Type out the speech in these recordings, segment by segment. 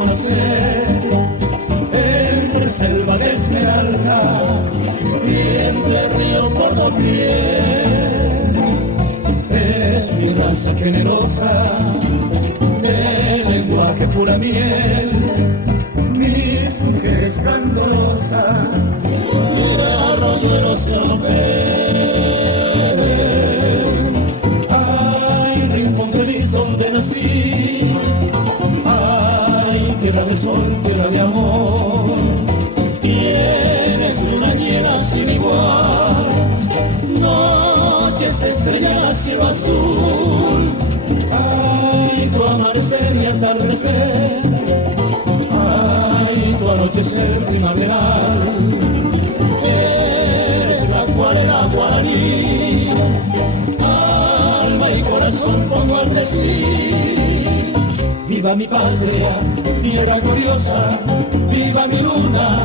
conocer, entre selva de esmeralda y entre río por doquier. Es mi raza generosa, de lenguaje pura miel, mis mujeres candelosas, de arroyuelos tropel. Ay, rincón feliz donde nací, ay, tierra de sol, tierra de amor, tienes una llena sin igual, noches estrellas, cielo azul, ay, tu amanecer y atardecer, ay, tu anochecer primaveral, eres la cual era guaraní, alma y corazón pongo al decir. Viva mi patria, tierra gloriosa, viva mi luna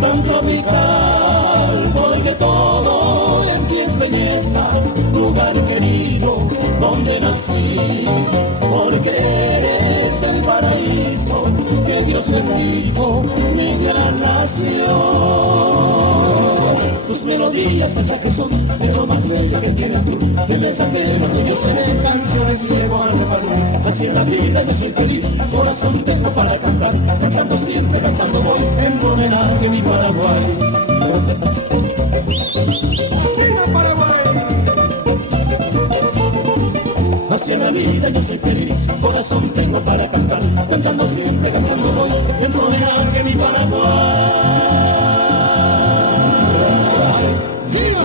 tan tropical, porque todo en ti es belleza, lugar querido donde nací, porque eres el paraíso que Dios bendijo, mi gran nación. Tus melodías, mensajes son de lo más bello que tienes tú, que mensajero tuyo seré, canciones llevo al palo, así en la vida yo soy feliz, corazón tengo para cantar, cantando siempre, cantando voy, en tu homenaje mi Paraguay. ¡Viva Paraguay! Hacia la vida yo soy feliz, corazón tengo para cantar, cantando siempre, cantando voy, en tu homenaje mi Paraguay. ¡Viva!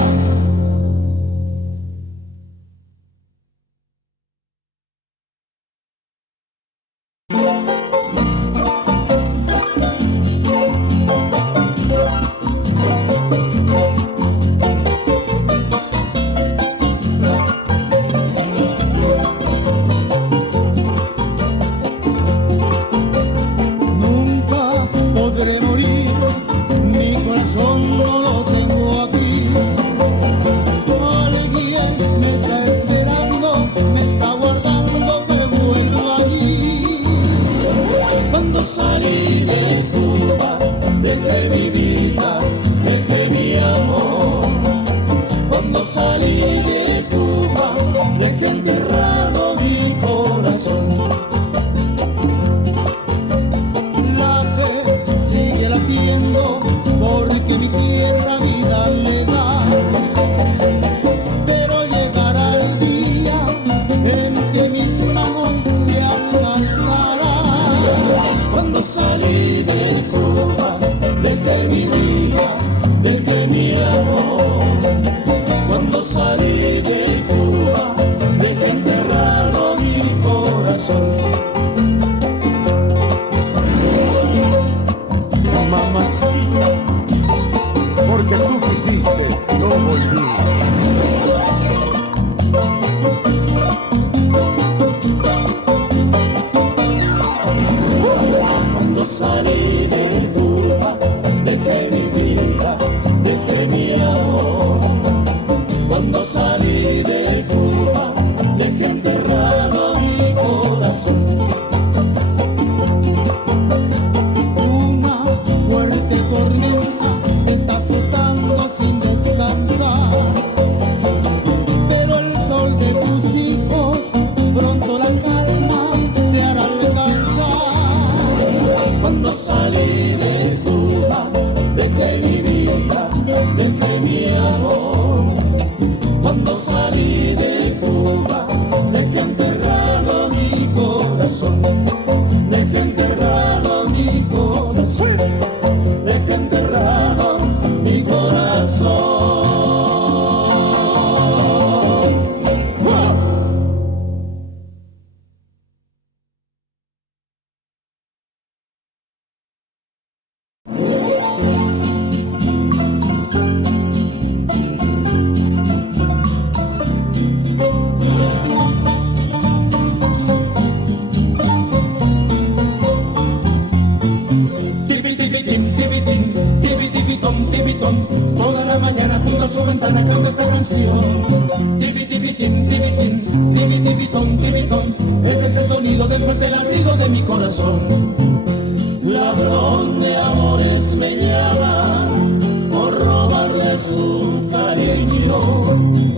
ladrón de amores me llaman por robarle su cariño,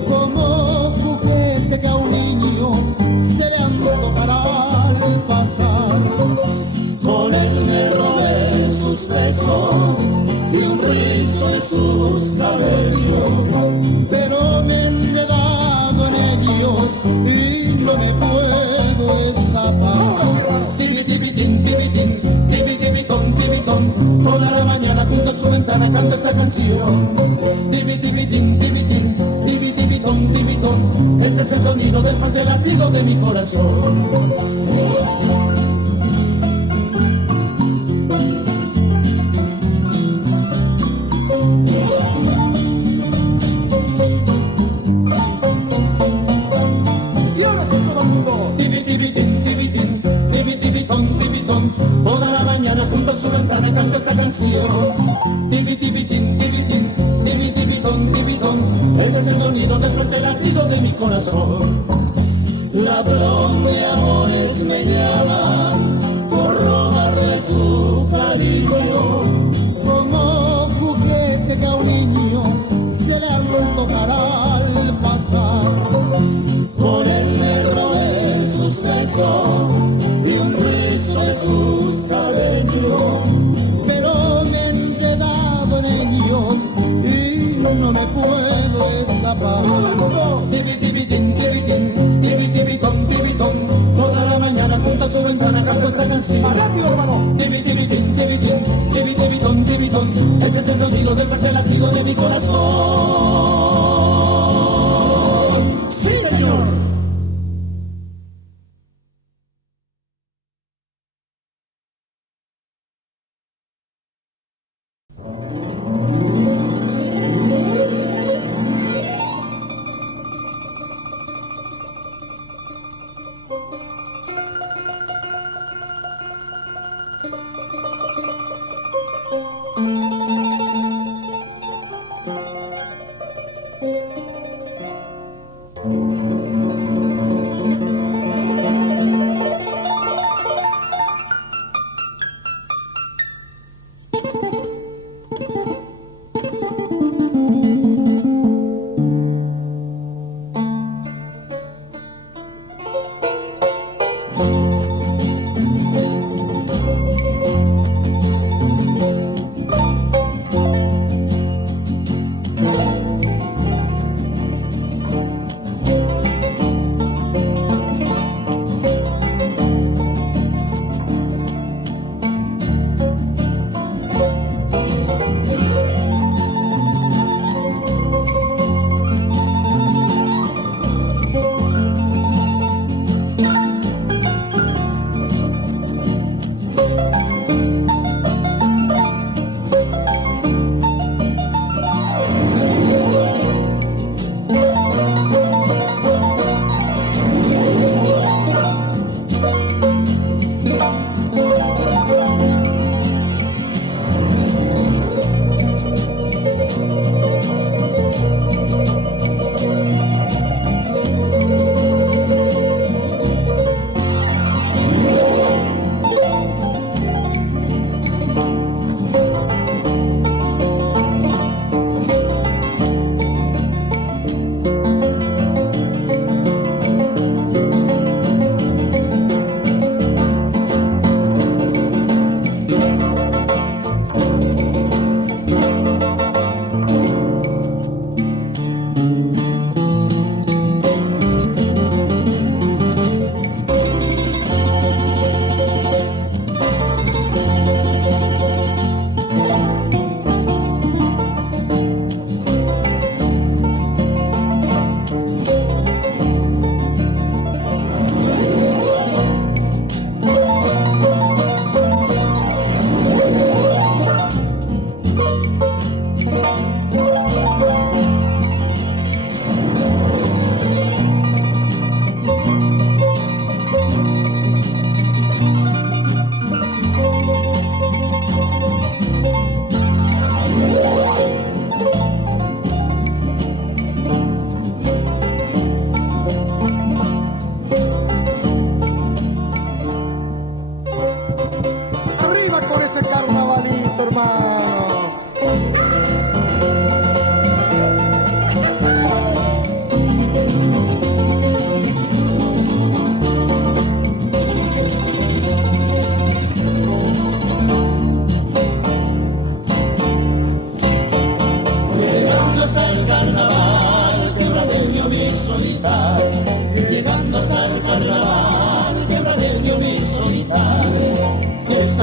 como juguete que a un niño se le antojará al pasar. con él me robé sus besos y un rizo de sus cabellos, Pero me he enredado en ellos y no me puedo escapar. tibitín, tibitón, toda la mañana junto a su ventana canto esta canción. Tibitín, tibitón, ese es el sonido del fuerte latido de mi corazón. Y ahora sí todo el mundo. Tibitón, toda la mañana junto a su ventana canto esta canción. Tibitín, tibitón, ese es el sonido del fuerte latido de mi corazón. Ladrón de amores me llaman por robarle su cariño, Como juguete que a un niño se le antojará al pasar. con él me robé sus besos y un rizo de sus cabellos, Pero me he enredado en ellos y no me puedo escapar. Tibitón, toda la mañana junto a su ventana canto esta canción. ¡Rápido, hermano! Tibitón, ese es el sonido del fuerte latido de mi corazón. ¡Sí, señor!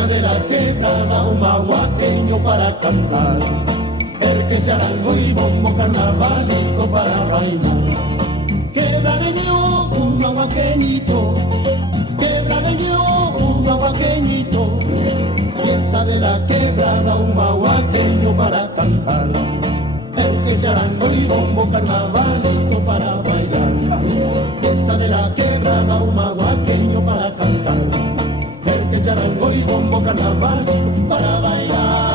de la quebrada un mahuaqueño para cantar, el que charango y bombo carnavalito para bailar. Quebradeño, un mahuaqueñito, quebradeño, un mahuaqueñito, fiesta de la quebrada un mahuaqueño para cantar, el que charango y bombo carnavalito para bailar. Fiesta de la quebrada un mahuaqueño para cantar, el que charango y bombo carnavalito para bailar.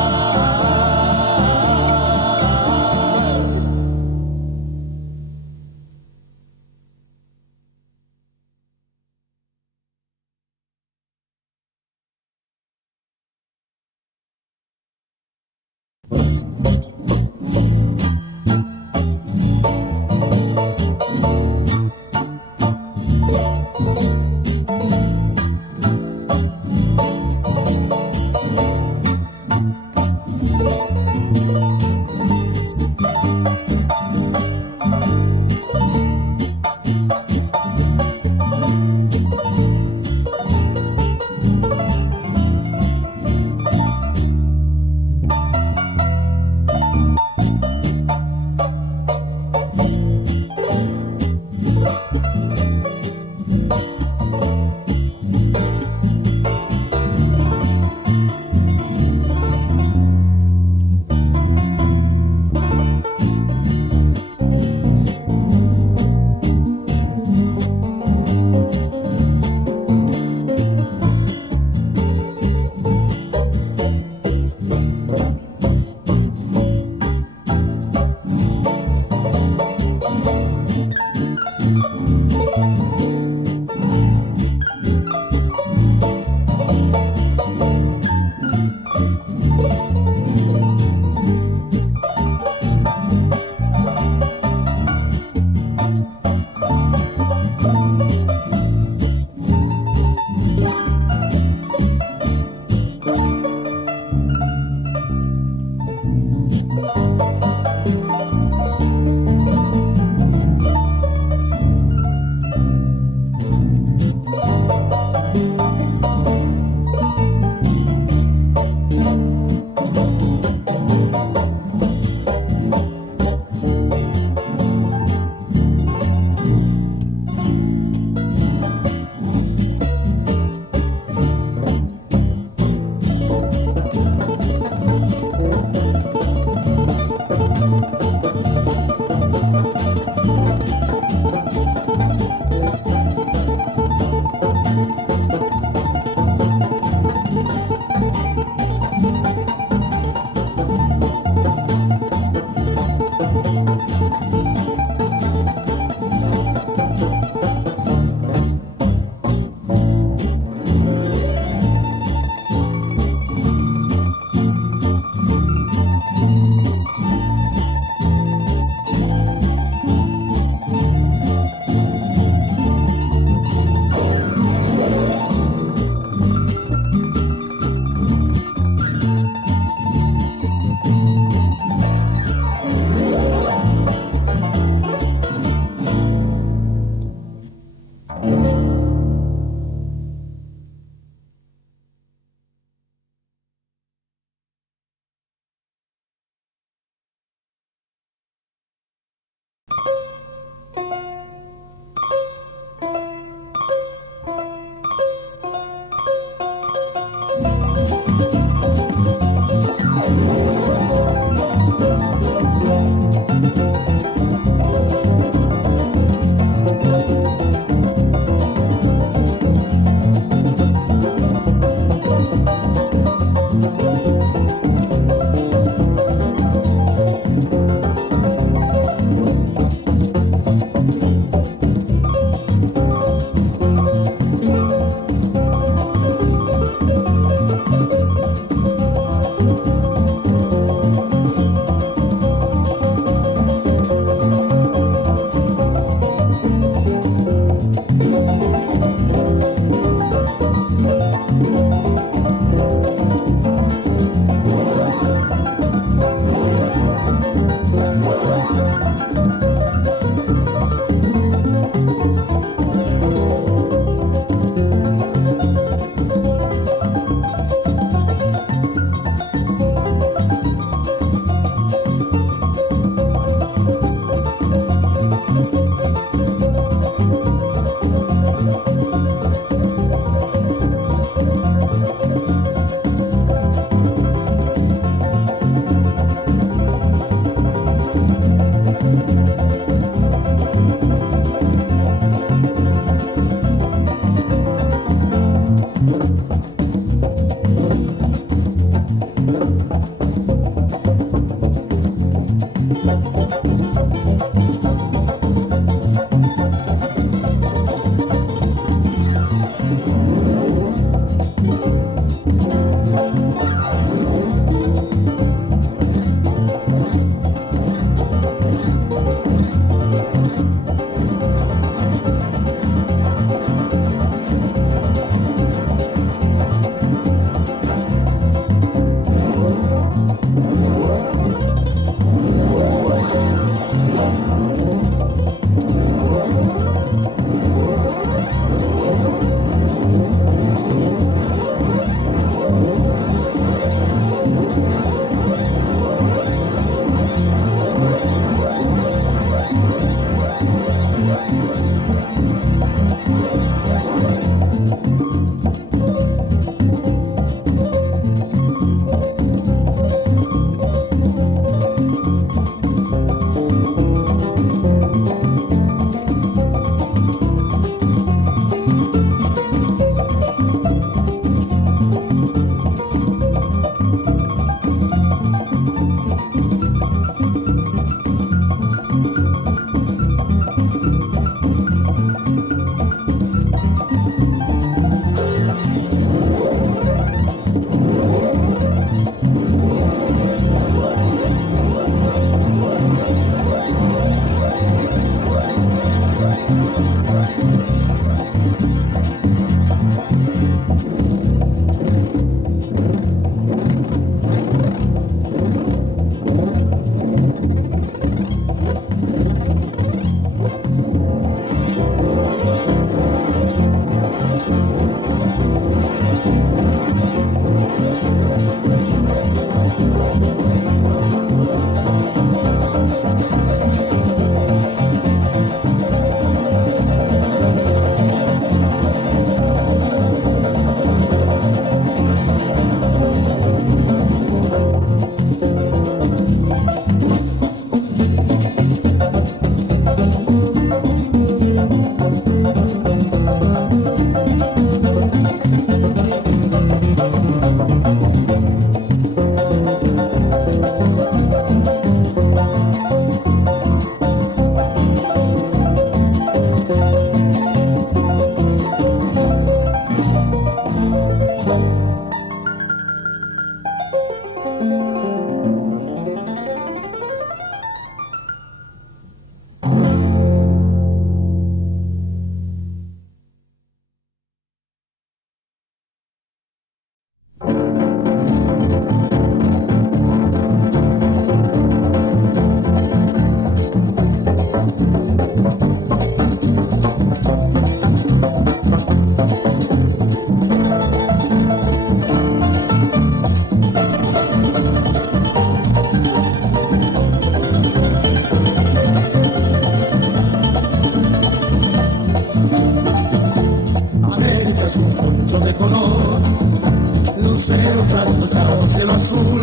Lucero trasnochado, cielo azul,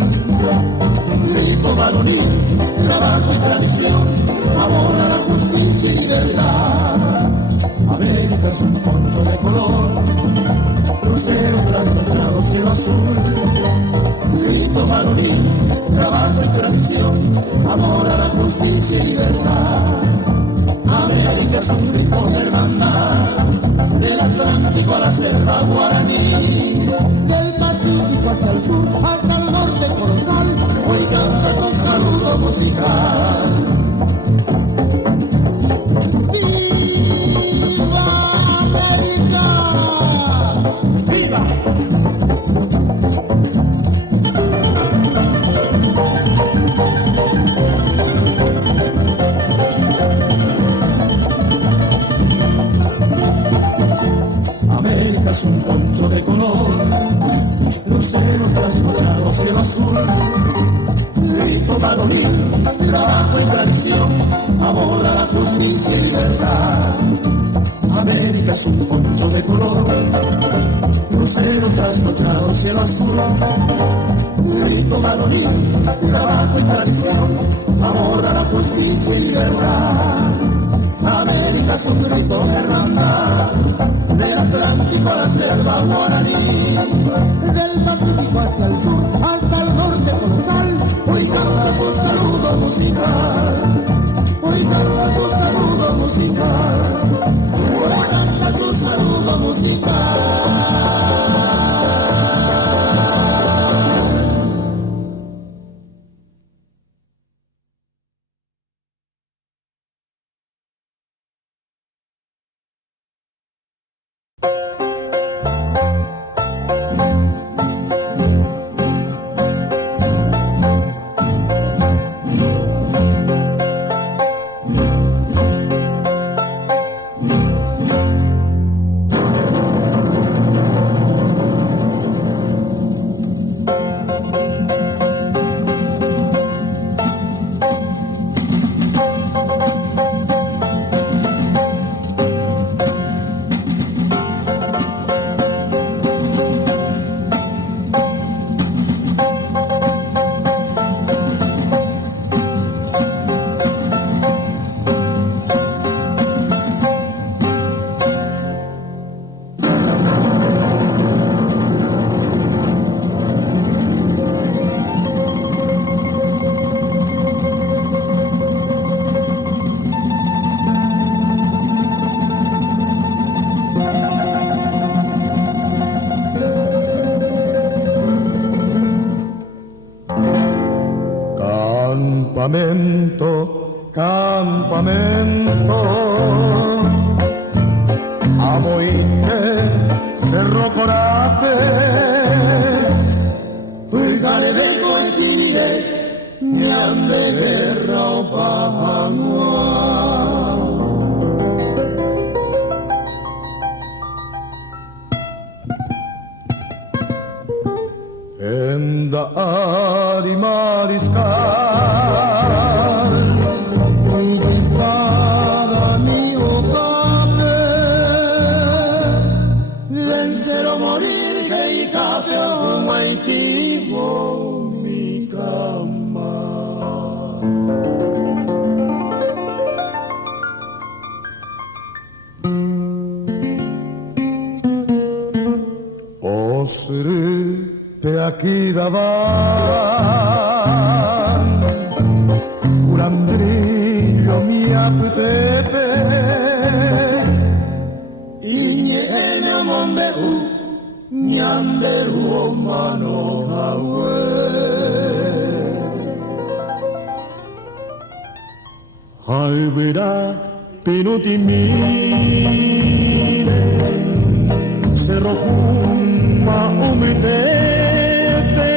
grito varonil, trabajo y tradición, amor a la justicia y libertad. América es un fondo de color, lucero trasnochado, cielo azul, grito varonil, trabajo y tradición, amor a la justicia y libertad. América es un grito de hermandad, del Atlántico a la selva guaraní, del Pacífico hasta el sur, hasta el norte colosal, hoy canta su saludo musical. ¡Viva América! ¡Viva! América es un poncho de color, lucero trasnochado, cielo azul, grito varonil, trabajo y tradición, amor a la justicia y libertad. América es un poncho de color, lucero trasnochado, cielo azul, grito varonil, trabajo y tradición, amor a la justicia y libertad. América es un grito de hermandad, del Atlántico a la selva guaraní, del Pacífico hacia el sur, hasta el norte colosal, hoy canta su saludo musical, hoy canta su saludo musical, hoy canta su saludo musical. Campamento, campamento, Amoite, Cerro Coraje, Pulgale vengo y tiré, ñande guerra o pajanua. Enda ari mariscal, mi cama. Osri te aquí daban Culandrillo mi aptepe Iñe ene momberu Ñanderu o mano hawe Halbera pinuti mire Cerro Juma umidete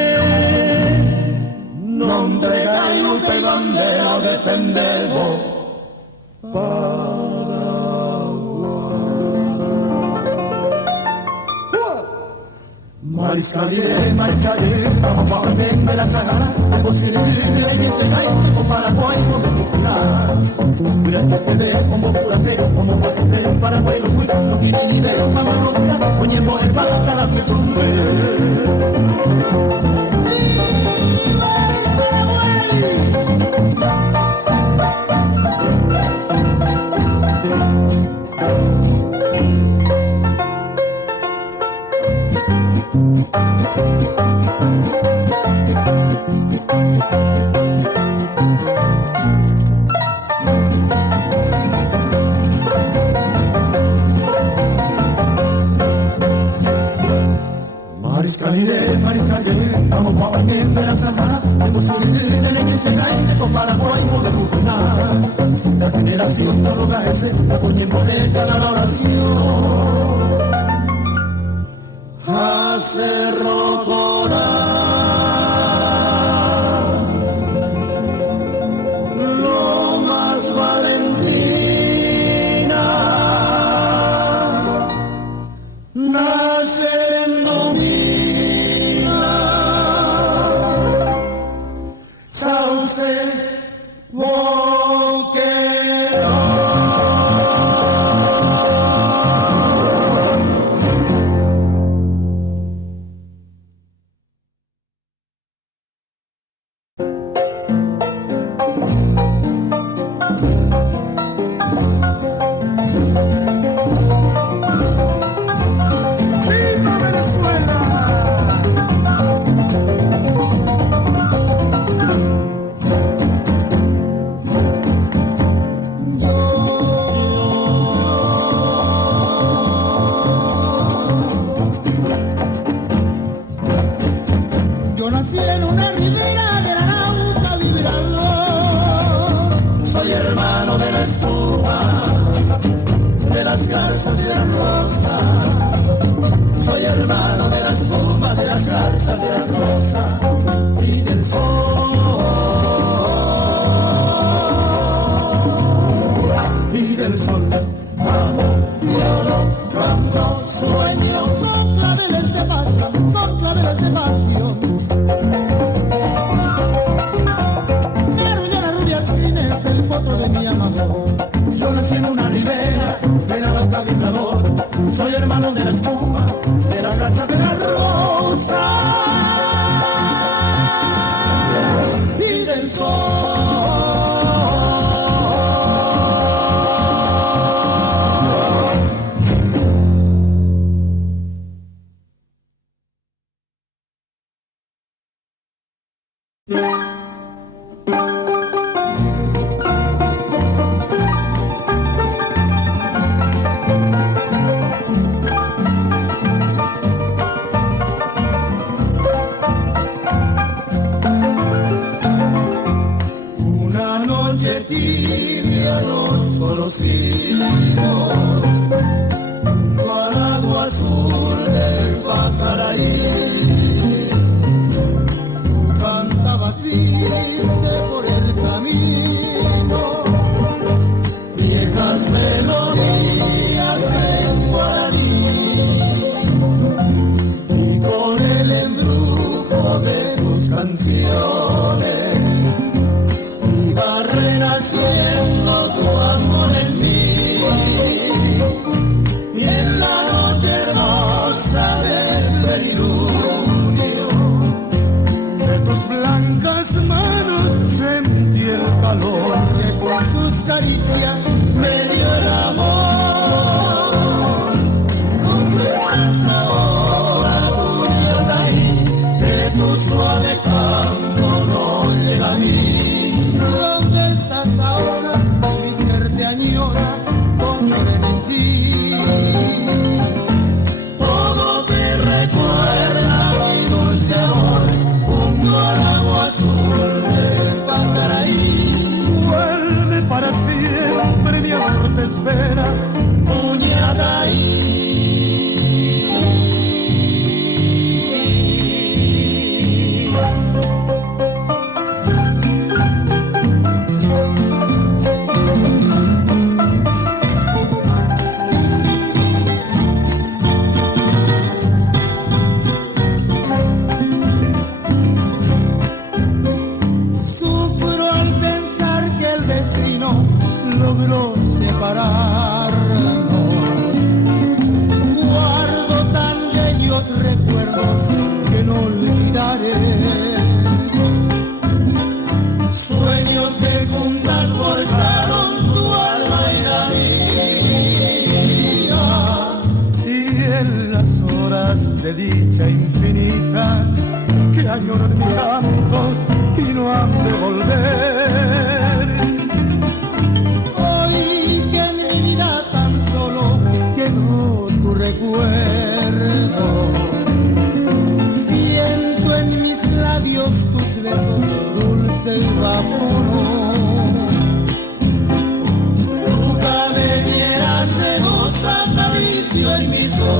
Nombre gallo pe bandera defenderlo Paraguay Mariscalé, vamos a aprender la saga, es posible que te caiga, o Paraguay no me popular. Mira que te ve como curate, como curate, Paraguay lo fui, no quiere ni ver, mamá no mira, oñemos el pan cada que tumbe. Mariscalé, vamos a bañar de la Sahara, de posible que te cae, con Paraguay no de Bucana. La generación no lo ese, la ponemos de cada oración. Hace rocola, lo más valentina, nace en domingo. Suave canto no labios tus besos, dulce y vapor. Tu cabellera sedosa acaricio en mis sueños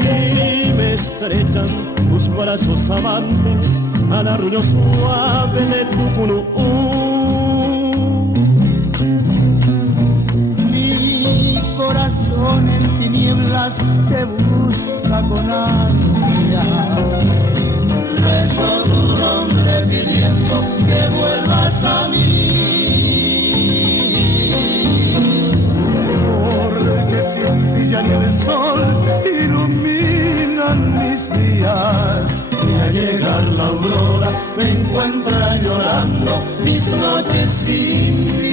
y me estrechan tus brazos amantes al arrullo suave de tu culo. Mi corazón en tinieblas te busca con ansias. Rezo tu nombre pidiendo que vuelvas a mí. Porque sin ti ya ni el sol iluminan mis días. Y al llegar la aurora me encuentra llorando mis noches sin ti.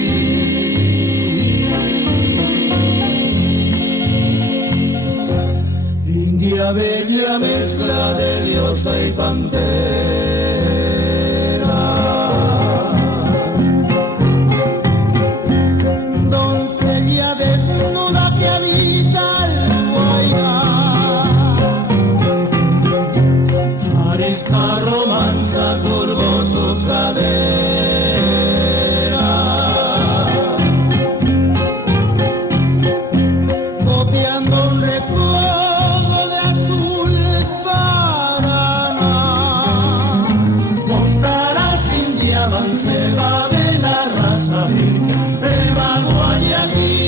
India bella mezcla de diosa y pantera. Doncella desnuda que habita el Guayna. Arista romanza curvó sus caderas. Copiando un recuerdo de azul Paraná. Montarás India manceba de la raza de Guayaquil.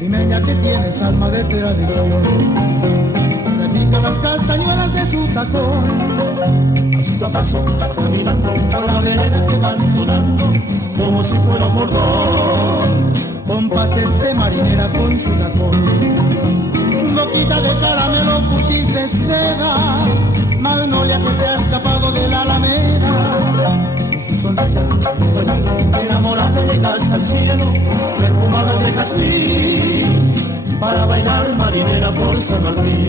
Limeña que tienes alma de tradición, practica las castañuelas de su tacón. Pasito a paso, caminando por la vereda que van sonando como si fuera un bordón. Pompas marinera con su tacón, loquita de caramelo, cutis de seda, magnolia que se ha escapado de la alameda. Sonrisa, soñando, enamorada de casa al cielo, perfumada de jazmín, para bailar marinera por San Martín.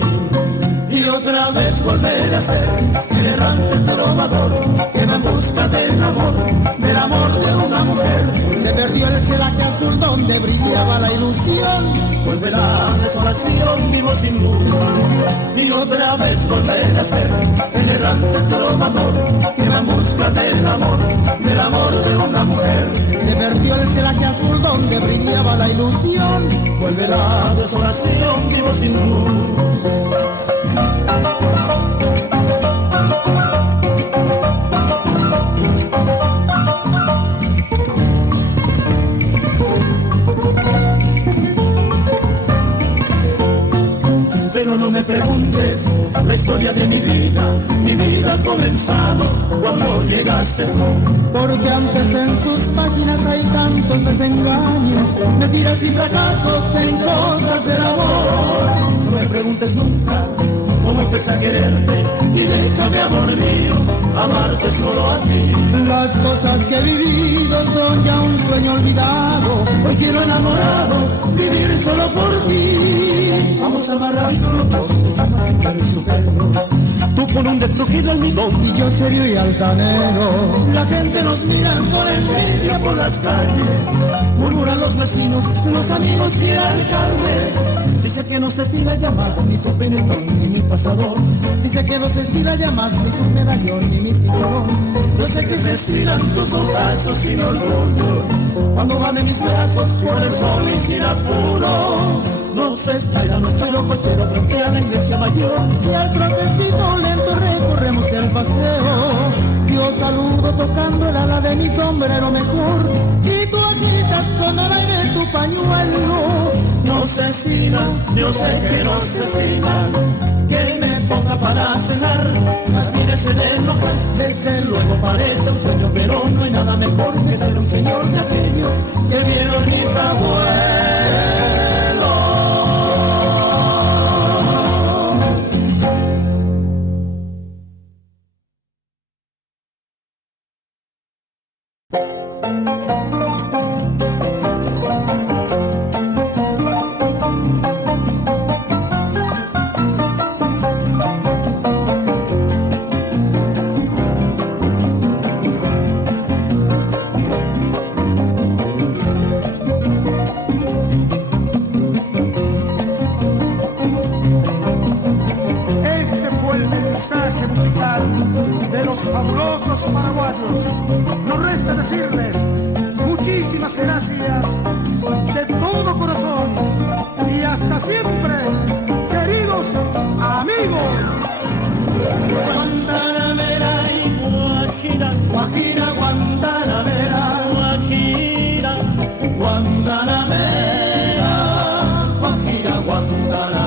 Y otra vez volver a ser el errante trovador que va en busca del amor de una mujer. Se perdió el celaje azul donde brillaba la ilusión. Volverá la desolación, vivo sin luz. Y otra vez volver a ser el errante trovador que va en busca del amor de una mujer. Se perdió el celaje azul donde brillaba la ilusión. Volverá la desolación, vivo sin luz. Pero no me preguntes la historia de mi vida ha comenzado cuando llegaste tú. Porque antes en sus páginas hay tantos desengaños, mentiras y fracasos en cosas del amor. No me preguntes nunca cómo empecé a quererte y déjame, amor mío, amarte solo a ti. Las cosas que he vivido son ya un sueño olvidado. Hoy quiero enamorado vivir solo por ti. Vamos a amarrarnos los dos, vamos a sentar en su pelo. tú con un destruido almidón. y yo serio y altanero. La gente nos mira con envidia por las calles, murmuran los vecinos, los amigos y el alcalde. Dice que no se tira ya más ni tu penetón ni mi pasador. Dice que no se estira ya más ni tu medallón ni mi cinturón. Yo sé que se estiran tus ojazos sin orgullo, cuando van en mis brazos por el sol y sin apuro. No se estalla nuestro cochero frente a la iglesia mayor, Y al trotecito lento recorremos el paseo. Yo saludo tocando el ala de mi sombrero mejor. Y tú agitas con el aire tu pañuelo. no se estiran, yo sé que no se estiran. Que me ponga para cenar, las miles se de enojar. Desde luego parece un sueño, pero no hay nada mejor que ser un señor de aquellos que vieron mis abuelos. Este fue el mensaje musical de los fabulosos paraguayos. No resta decirles muchísimas gracias de todo corazón y hasta siempre, queridos amigos. Guantanamera y Guajira, Guajira, Guantanamera, Guajira, Guantanamera, Guajira, Guantanamera.